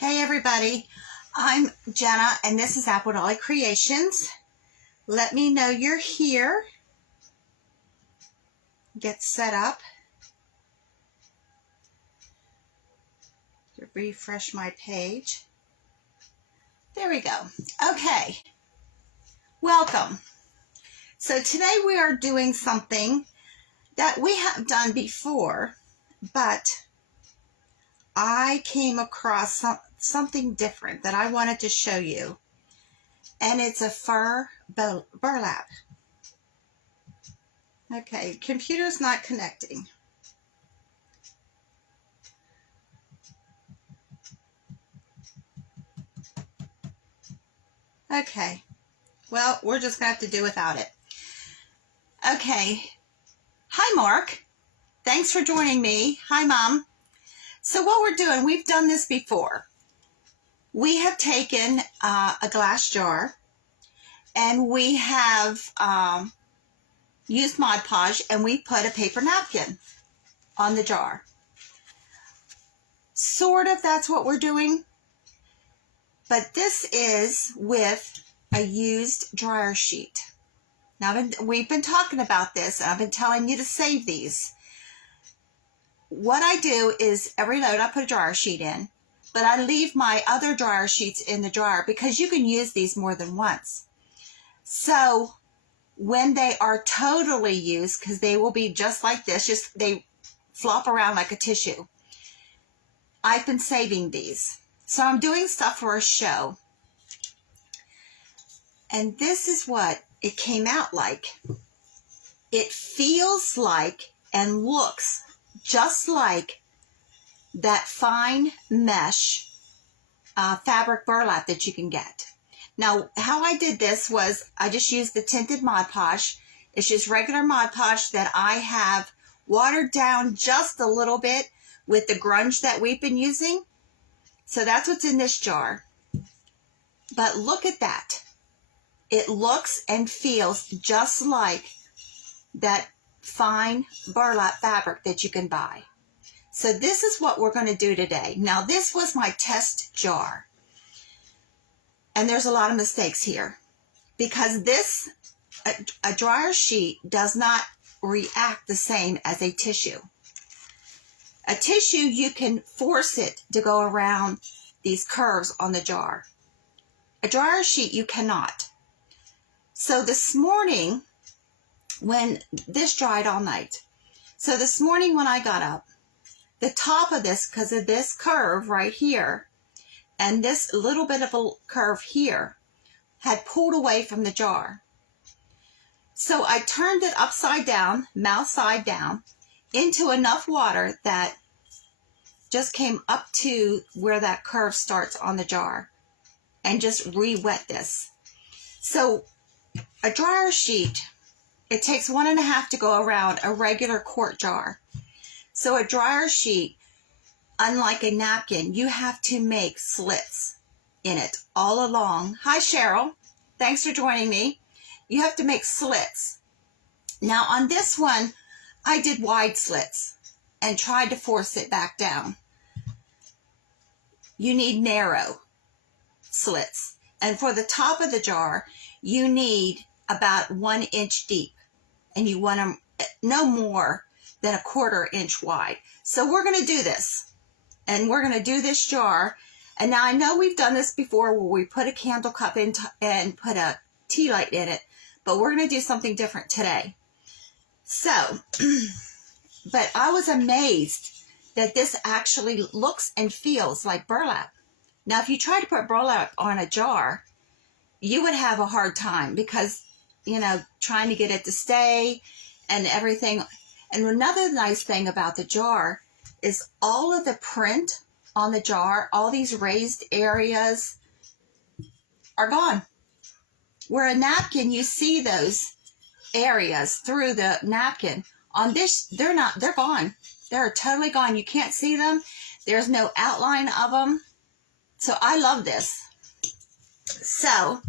Hey everybody, I'm Jenna and this is Apple Dolly Creations. Let me know you're here. Get set up. Refresh my page. There we go. Okay, welcome. So today we are doing something that we have done before, but I came across something different that I wanted to show you, and it's a fur burlap. Okay, computer's not connecting. Okay, well, we're just gonna have to do without it. Okay, hi Mark, thanks for joining me. Hi Mom. So what we're doing, we've done this before. We have taken a glass jar and we have used Mod Podge and we put a paper napkin on the jar. Sort of that's what we're doing, but this is with a used dryer sheet. Now we've been talking about this and I've been telling you to save these. What I do is every load I put a dryer sheet in, but I leave my other dryer sheets in the dryer because you can use these more than once. So when they are totally used, because they will be just like this, just they flop around like a tissue, I've been saving these. So I'm doing stuff for a show. And this is what it came out like. It feels like and looks just like that fine mesh fabric burlap that you can get. Now, how I did this was I just used the tinted Mod Podge. It's just regular Mod Podge that I have watered down just a little bit with the grunge that we've been using. So that's what's in this jar. But look at that. It looks and feels just like that fine burlap fabric that you can buy. So this is what we're going to do today. Now this was my test jar. And there's a lot of mistakes here because this, a dryer sheet does not react the same as a tissue. A tissue, you can force it to go around these curves on the jar. A dryer sheet, you cannot. So this morning, when this dried all night, so this morning when I got up, the top of this, because of this curve right here, and this little bit of a curve here, had pulled away from the jar. So I turned it upside down, mouth side down, into enough water that just came up to where that curve starts on the jar, and just re-wet this. So a dryer sheet, it takes 1.5 to go around a regular quart jar. So a dryer sheet, unlike a napkin, you have to make slits in it all along. Hi Cheryl, thanks for joining me. You have to make slits. Now on this one, I did wide slits and tried to force it back down. You need narrow slits. And for the top of the jar, you need about 1 inch deep. And you want them no more than a 1/4 inch wide. So we're going to do this. And we're going to do this jar. And now I know we've done this before where we put a candle cup in and put a tea light in it. But we're going to do something different today. So, but I was amazed that this actually looks and feels like burlap. Now, if you try to put burlap on a jar, you would have a hard time because, you know, trying to get it to stay and everything. And another nice thing about the jar is all of the print on the jar, all these raised areas are gone. Where a napkin, you see those areas through the napkin. On this, they're gone. They're totally gone. You can't see them. There's no outline of them. So I love this. So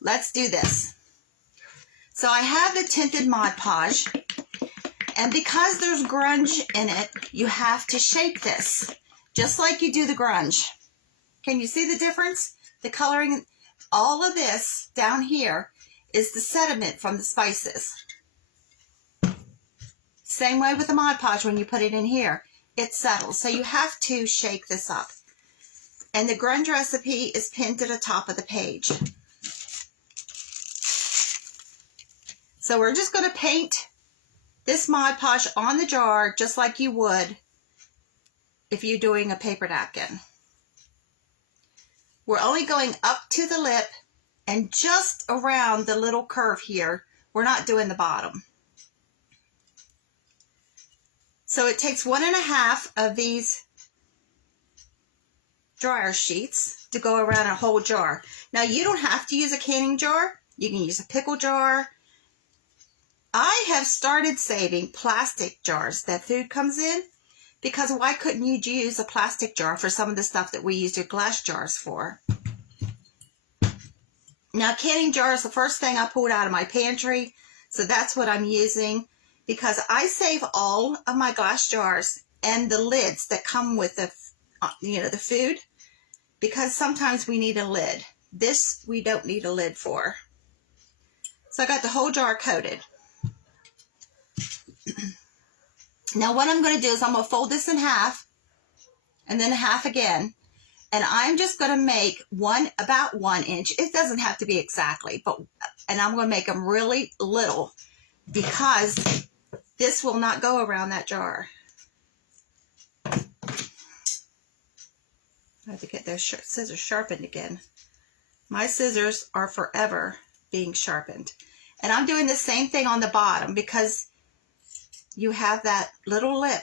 let's do this. So I have the tinted Mod Podge. And because there's grunge in it, you have to shake this, just like you do the grunge. Can you see the difference? The coloring, all of this down here is the sediment from the spices. Same way with the Mod Podge, when you put it in here, it settles. So you have to shake this up. And the grunge recipe is pinned to the top of the page. So we're just going to paint this Mod Podge on the jar just like you would if you're doing a paper napkin. We're only going up to the lip and just around the little curve here. We're not doing the bottom. So it takes 1.5 of these dryer sheets to go around a whole jar. Now you don't have to use a canning jar. You can use a pickle jar. I have started saving plastic jars that food comes in, because why couldn't you use a plastic jar for some of the stuff that we use your glass jars for? Now canning jar is the first thing I pulled out of my pantry, so that's what I'm using, because I save all of my glass jars and the lids that come with the, the food, because sometimes we need a lid. This we don't need a lid for. So I got the whole jar coated. Now what I'm going to do is I'm going to fold this in half and then half again. And I'm just going to make about 1 inch. It doesn't have to be exactly, and I'm going to make them really little because this will not go around that jar. I have to get those scissors sharpened again. My scissors are forever being sharpened. And I'm doing the same thing on the bottom because you have that little lip.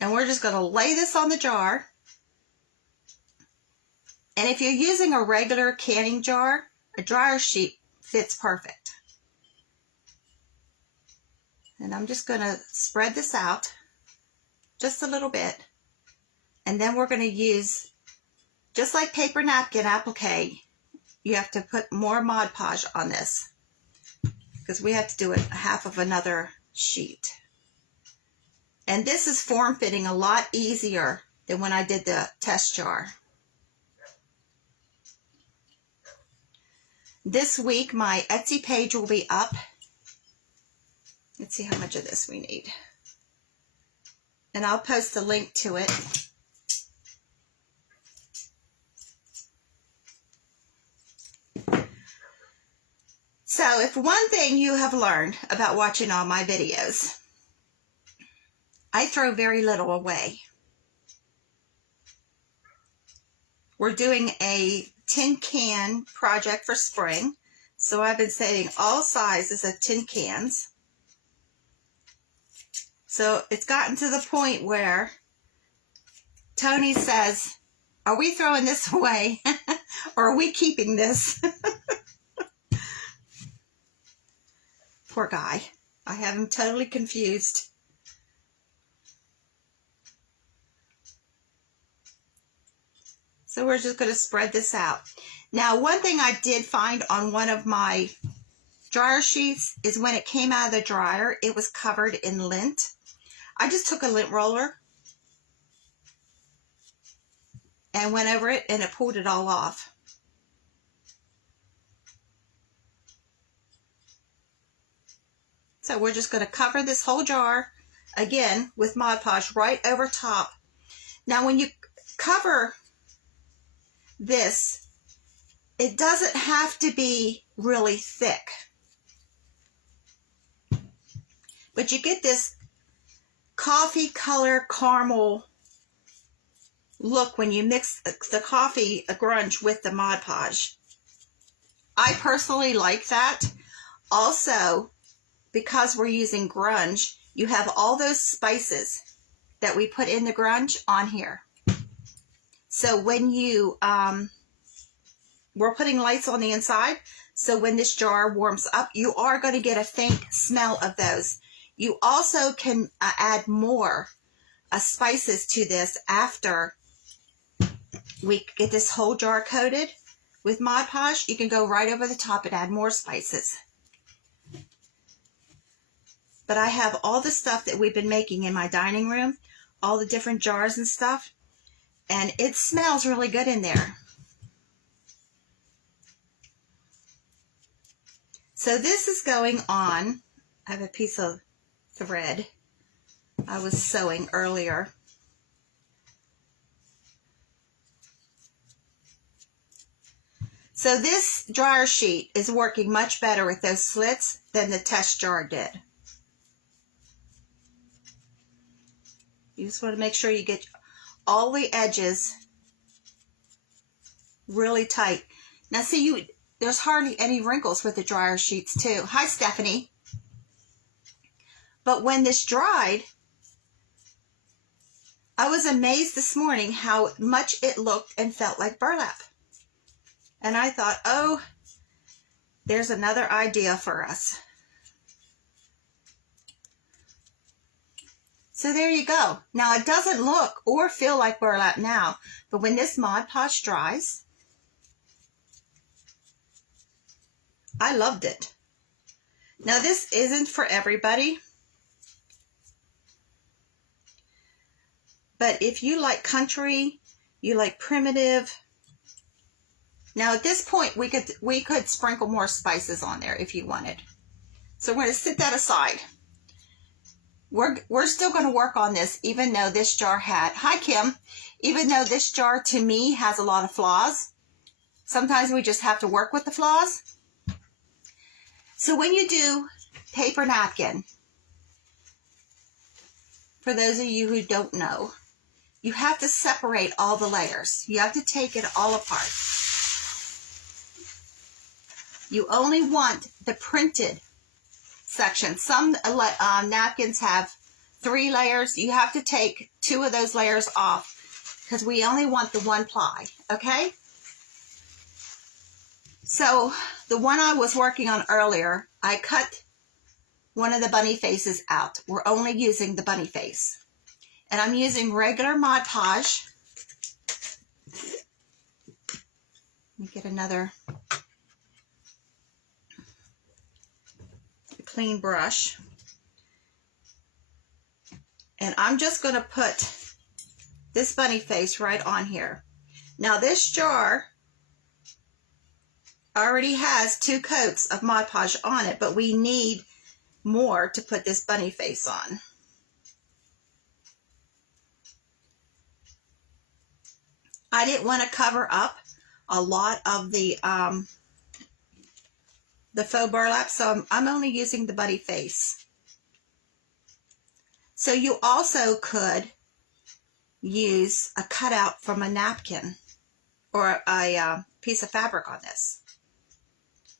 And we're just going to lay this on the jar. And if you're using a regular canning jar, a dryer sheet fits perfect. And I'm just going to spread this out just a little bit. And then we're going to use, just like paper napkin applique, you have to put more Mod Podge on this because we have to do it half of another sheet. And this is form fitting a lot easier than when I did the test jar. This week my Etsy page will be up. Let's see how much of this we need. And I'll post a link to it. So if one thing you have learned about watching all my videos, I throw very little away. We're doing a tin can project for spring, so I've been saving all sizes of tin cans. So it's gotten to the point where Tony says, are we throwing this away or are we keeping this? Poor guy. I have him totally confused. So we're just going to spread this out. Now, one thing I did find on one of my dryer sheets is when it came out of the dryer, it was covered in lint. I just took a lint roller and went over it and it pulled it all off. So we're just going to cover this whole jar again with Mod Podge right over top. Now when you cover this, it doesn't have to be really thick, but you get this coffee color caramel look when you mix the coffee grunge with the Mod Podge. I personally like that. Also, because we're using grunge, you have all those spices that we put in the grunge on here. So when you, we're putting lights on the inside, so when this jar warms up, you are going to get a faint smell of those. You also can add more spices to this after we get this whole jar coated with Mod Podge. You can go right over the top and add more spices. but I have all the stuff that we've been making in my dining room, all the different jars and stuff, and it smells really good in there. So this is going on. I have a piece of thread I was sewing earlier. So this dryer sheet is working much better with those slits than the test jar did. You just want to make sure you get all the edges really tight. Now see, there's hardly any wrinkles with the dryer sheets too. Hi, Stephanie. But when this dried, I was amazed this morning how much it looked and felt like burlap. And I thought, oh, there's another idea for us. So there you go. Now it doesn't look or feel like burlap now, but when this Mod Podge dries, I loved it. Now this isn't for everybody, but if you like country, you like primitive. Now at this point we could sprinkle more spices on there if you wanted. So we're going to set that aside. We're still going to work on this, even though this jar had, hi Kim, even though this jar to me has a lot of flaws. Sometimes we just have to work with the flaws. So when you do paper napkin, for those of you who don't know, you have to separate all the layers. You have to take it all apart. You only want the printed section. Some napkins have 3 layers. You have to take 2 of those layers off because we only want the 1 ply, okay? So the one I was working on earlier, I cut one of the bunny faces out. We're only using the bunny face. And I'm using regular Mod Podge. Let me get another clean brush. And I'm just going to put this bunny face right on here. Now this jar already has 2 coats of Mod Podge on it, but we need more to put this bunny face on. I didn't want to cover up a lot of the faux burlap, so I'm only using the bunny face. So you also could use a cutout from a napkin or a piece of fabric on this.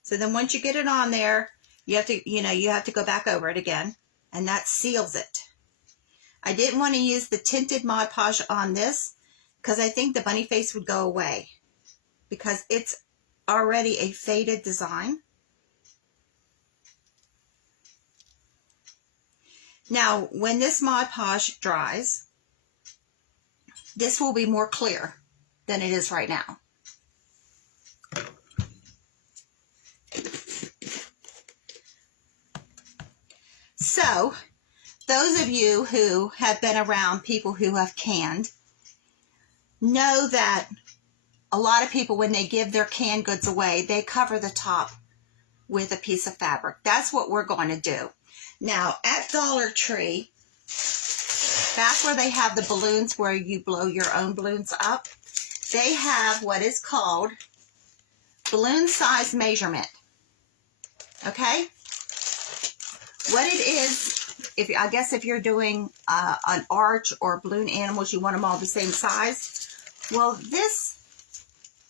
So then once you get it on there, you have to go back over it again, and that seals it. I didn't want to use the tinted Mod Podge on this because I think the bunny face would go away because it's already a faded design. Now, when this Mod Podge dries, this will be more clear than it is right now. So, those of you who have been around people who have canned know that a lot of people, when they give their canned goods away, they cover the top with a piece of fabric. That's what we're going to do. Now, at Dollar Tree, back where they have the balloons where you blow your own balloons up, they have what is called balloon size measurement. Okay? What it is, I guess if you're doing an arch or balloon animals, you want them all the same size. Well, this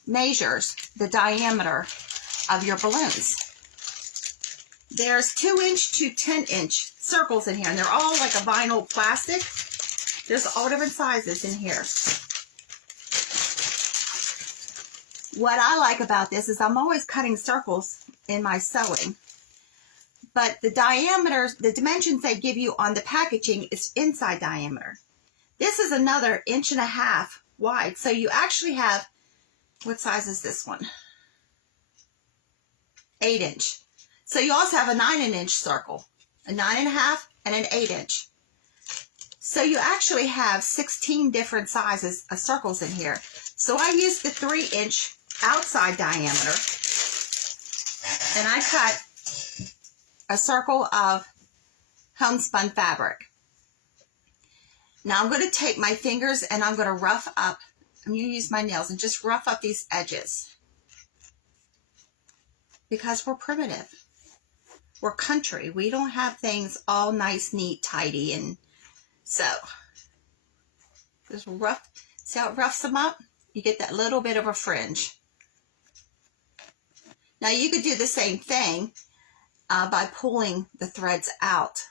measures the diameter of your balloons. There's 2-inch to 10-inch circles in here, and they're all like a vinyl plastic. There's all different sizes in here. What I like about this is I'm always cutting circles in my sewing. But the diameters, the dimensions they give you on the packaging is inside diameter. This is another 1.5 inches wide. So you actually have, what size is this one? 8-inch. So you also have a 9-inch circle, a 9.5 and an 8-inch. So you actually have 16 different sizes of circles in here. So I used the 3-inch outside diameter, and I cut a circle of homespun fabric. Now I'm going to take my fingers and I'm going to rough up. I'm going to use my nails and just rough up these edges, because we're primitive. We're country. We don't have things all nice, neat, tidy, and so just rough. See how it roughs them up? You get that little bit of a fringe. Now you could do the same thing by pulling the threads out,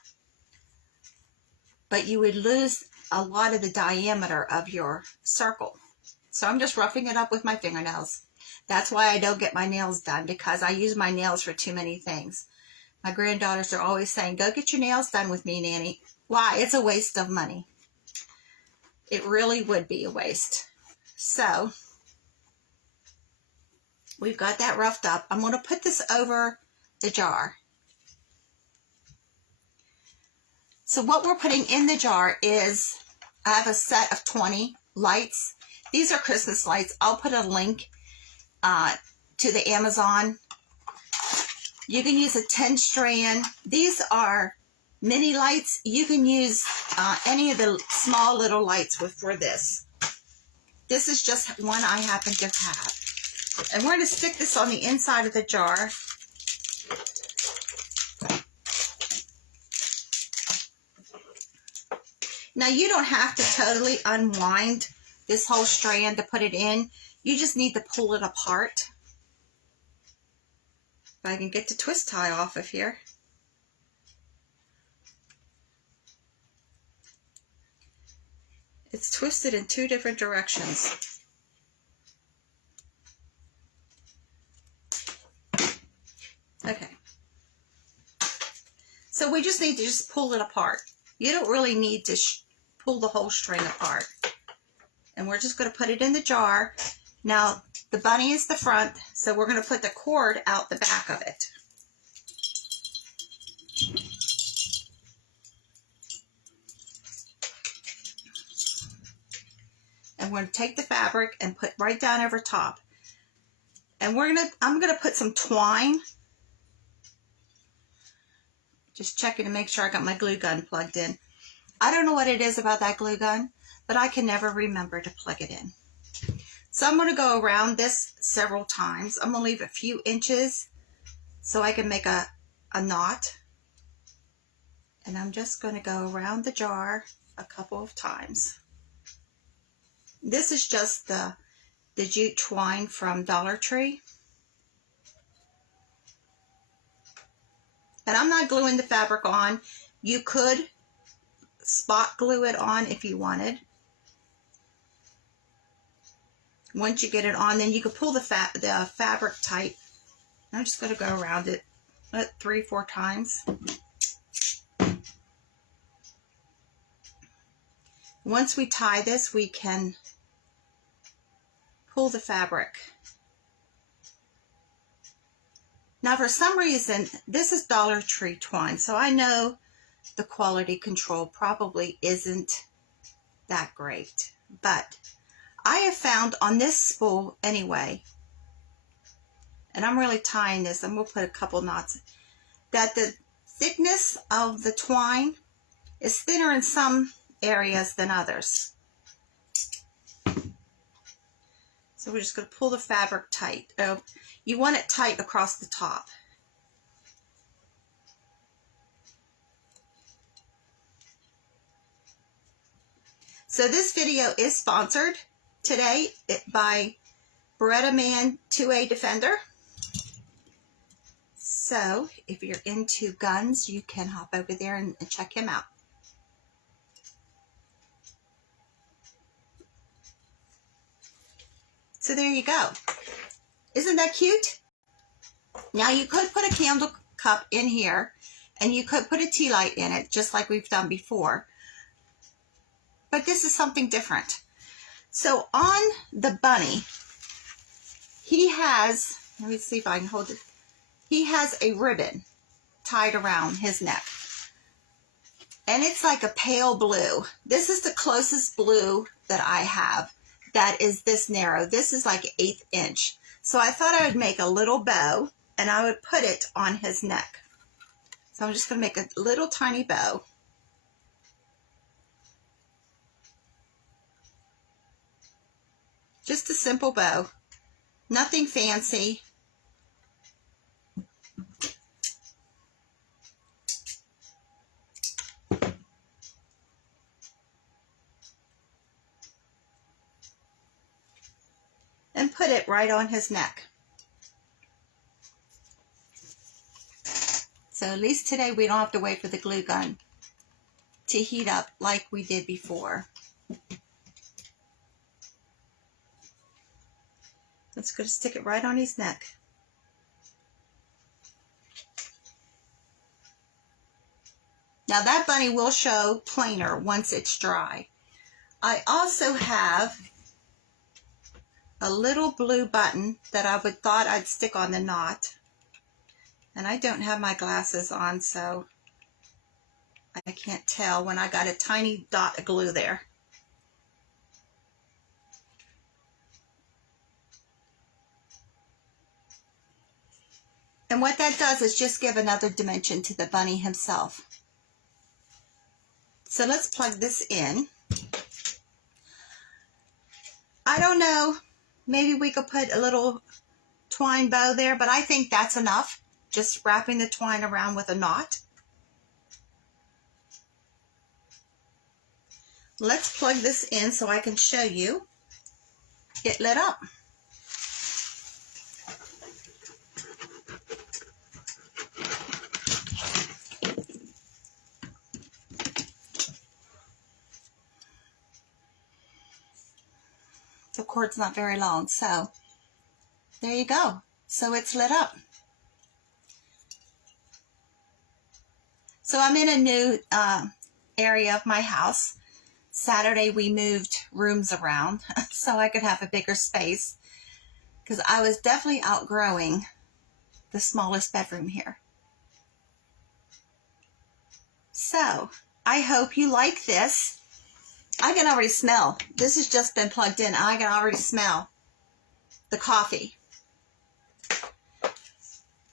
but you would lose a lot of the diameter of your circle. So I'm just roughing it up with my fingernails. That's why I don't get my nails done, because I use my nails for too many things. My granddaughters are always saying, go get your nails done with me, Nanny. Why? It's a waste of money. It really would be a waste. So we've got that roughed up. I'm going to put this over the jar. So what we're putting in the jar is, I have a set of 20 lights. These are Christmas lights. I'll put a link to the Amazon. You can use a 10 strand. These are mini lights. You can use any of the small little lights for this. This is just one I happen to have. And we're going to stick this on the inside of the jar. Now you don't have to totally unwind this whole strand to put it in. You just need to pull it apart. If I can get the twist tie off of here. It's twisted in 2 different directions. Okay. So we just need to just pull it apart. You don't really need to pull the whole string apart. And we're just going to put it in the jar. Now, the bunny is the front, so we're going to put the cord out the back of it. And we're going to take the fabric and put right down over top. And I'm going to put some twine. Just checking to make sure I got my glue gun plugged in. I don't know what it is about that glue gun, but I can never remember to plug it in. So I'm going to go around this several times. I'm going to leave a few inches so I can make a knot. And I'm just going to go around the jar a couple of times. This is just the jute twine from Dollar Tree. And I'm not gluing the fabric on. You could spot glue it on if you wanted. Once you get it on, then you can pull the fabric tight. I'm just going to go around it 3-4 times. Once we tie this, we can pull the fabric. Now, for some reason, this is Dollar Tree twine, so I know the quality control probably isn't that great. But I have found on this spool anyway, and I'm really tying this, I'm going to put a couple knots, that the thickness of the twine is thinner in some areas than others. So we're just going to pull the fabric tight. You want it tight across the top. So this video is sponsored today by Beretta Man 2A Defender. So if you're into guns, you can hop over there and check him out. So there you go. Isn't that cute? Now you could put a candle cup in here, and you could put a tea light in it, just like we've done before. But this is something different. So on the bunny, he has, let me see if I can hold it. He has a ribbon tied around his neck. And it's like a pale blue. This is the closest blue that I have that is this narrow. This is like 1/8 inch. So I thought I would make a little bow and I would put it on his neck. So I'm just going to make a little tiny bow. Just a simple bow. Nothing fancy. And put it right on his neck. So at least today we don't have to wait for the glue gun to heat up like we did before. Let's go to stick it right on his neck. Now that bunny will show plainer once it's dry. I also have a little blue button that I thought I'd stick on the knot. And I don't have my glasses on, so I can't tell when I got a tiny dot of glue there. And what that does is just give another dimension to the bunny himself. So let's plug this in. I don't know, maybe we could put a little twine bow there, but I think that's enough. Just wrapping the twine around with a knot. Let's plug this in so I can show you it lit up. The cord's not very long, so there you go. So it's lit up. So I'm in a new area of my house. Saturday we moved rooms around so I could have a bigger space because I was definitely outgrowing the smallest bedroom here. So I hope you like this. I can already smell. This has just been plugged in. I can already smell the coffee.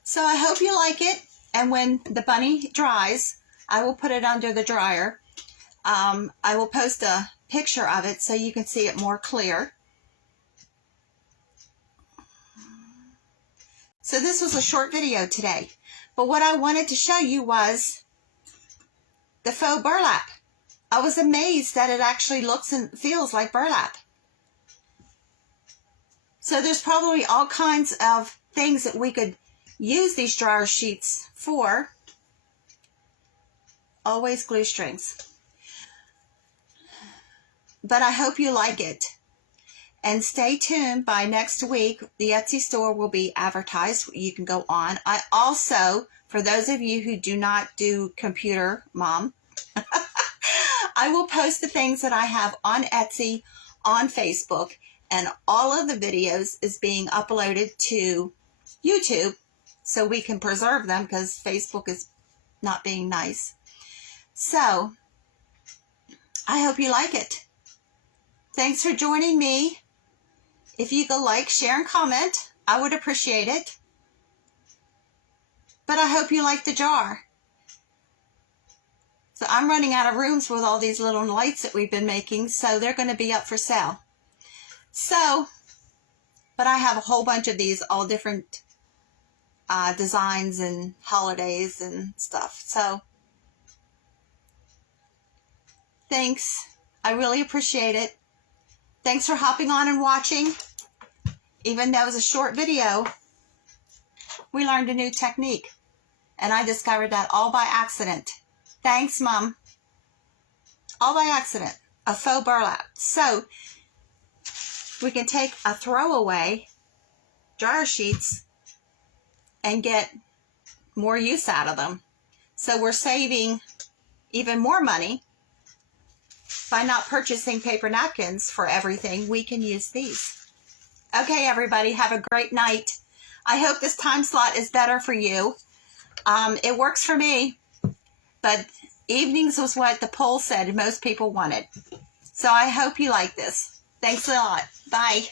So I hope you like it. And when the bunny dries, I will put it under the dryer. I will post a picture of it so you can see it more clear. So this was a short video today. But what I wanted to show you was the faux burlap. I was amazed that it actually looks and feels like burlap. So there's probably all kinds of things that we could use these dryer sheets for. Always glue strings. But I hope you like it. And stay tuned. By next week, the Etsy store will be advertised. You can go on. I also, for those of you who do not do computer, Mom, I will post the things that I have on Etsy, on Facebook, and all of the videos is being uploaded to YouTube so we can preserve them because Facebook is not being nice. So, I hope you like it. Thanks for joining me. If you could like, share, and comment, I would appreciate it. But I hope you like the jar. So I'm running out of rooms with all these little lights that we've been making, so they're going to be up for sale. So, but I have a whole bunch of these, all different designs and holidays and stuff. So, thanks. I really appreciate it. Thanks for hopping on and watching. Even though it was a short video, we learned a new technique. And I discovered that all by accident. Thanks, Mom. All by accident. A faux burlap. So, we can take a throwaway dryer sheets and get more use out of them. So we're saving even more money by not purchasing paper napkins for everything. We can use these. Okay, everybody, have a great night. I hope this time slot is better for you. It works for me, but Evenings was what the poll said most people wanted. So I hope you like this. Thanks a lot. Bye.